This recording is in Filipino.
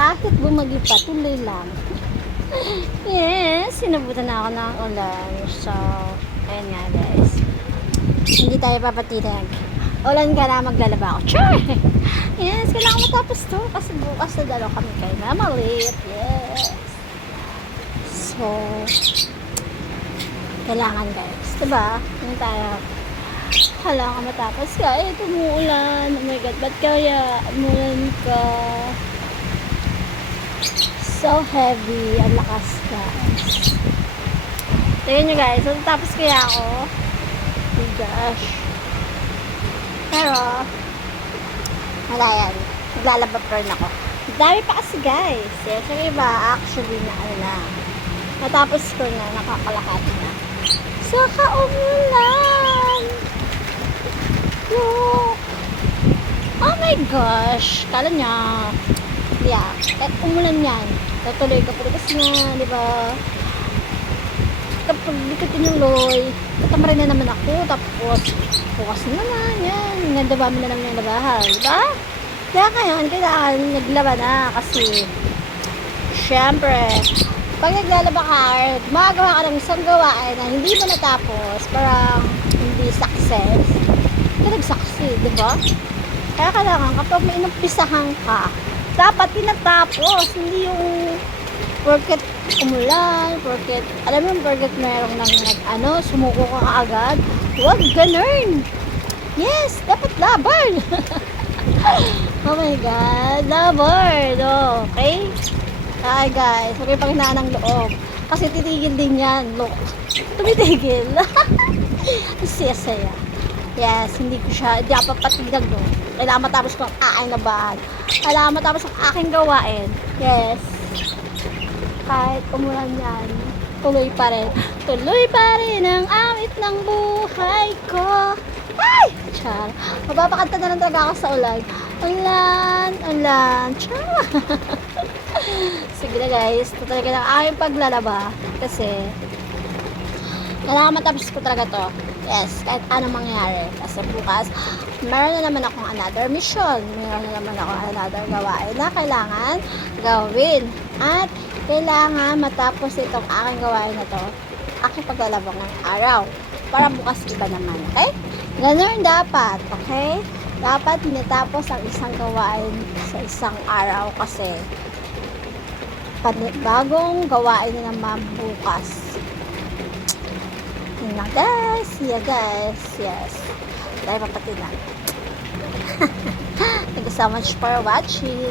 Kahit bumagi pa, tuloy lang. Yes, sinabutan na ako ng ulan. So, ayun nga guys. Hindi tayo papatinig. Ulan ka na, maglalaba ako. Sure! Yes, kailangan matapos to. Kasi bukas na dalaw kami kay Mamalit. Yes. So, kailangan guys. Diba? Yung tayo. Kailangan matapos ka. Eh, tumuulan. Oh my God, ba't kaya umulan ka? So heavy. Ang lakas guys. Tingnan nyo guys. So, tapos kaya ako. Oh gosh. Pero, wala yan. Naglalaba pa rin ako. Dami pa kasi guys. Yes, yung iba, actually na ano na. Natapos ko na. Nakakalakati na. Saka umulan. Look. Oh my gosh. Kala niya. Yeah. Kahit umulan yan. Tutuloy ka po. Kasi nga, di ba? Kapag di ka tinuloy, tatamarin na naman ako. Tapos, bukas na naman. Yan. Nagdabami na naman yung labahan. Di ba? Kaya ngayon, kailangan naglaba na. Kasi, syempre, pag naglalaba ka, gumagawa ka ng isang gawain na hindi mo natapos, parang hindi success, ka nag-succeed, di ba? Kaya kailangan kapag may inumpisahan ka, dapat tinatapos, hindi yung porket umulan, porket, alam mo, porket merong sumuko ka kaagad, huwag ganun. Yes, dapat laban. Oh my God, laban. Okay? Okay guys, okay pang hinaan ng loob. Kasi titigil din yan, look. Tumitigil. Saya-saya. Yes, hindi ako papatilag no. Kailangan matapos ko ang aking labahan. Kailangan matapos ang aking gawain. Yes. Kahit umulan yan, tuloy pa rin. Tuloy pa rin ang awit ng buhay ko. Ay! Char. Mapapakanta na lang talaga ako sa ulan. Ulan, ulan. Char. Sige na guys, ito talaga ng aking paglalaba. Kasi, kailangan matapos ko talaga to. Yes, kahit anong mangyari. Kasi bukas, meron na naman akong another mission. Meron na naman akong another gawain na kailangan gawin. At kailangan matapos itong aking gawain na to, aking paglalabang ng araw. Para bukas iba naman, okay? Ganun dapat, okay? Dapat tinatapos ang isang gawain sa isang araw kasi bagong gawain na naman bukas. Yun lang guys. See ya guys. Yes. Dahil papatinan. Thank you so much for watching.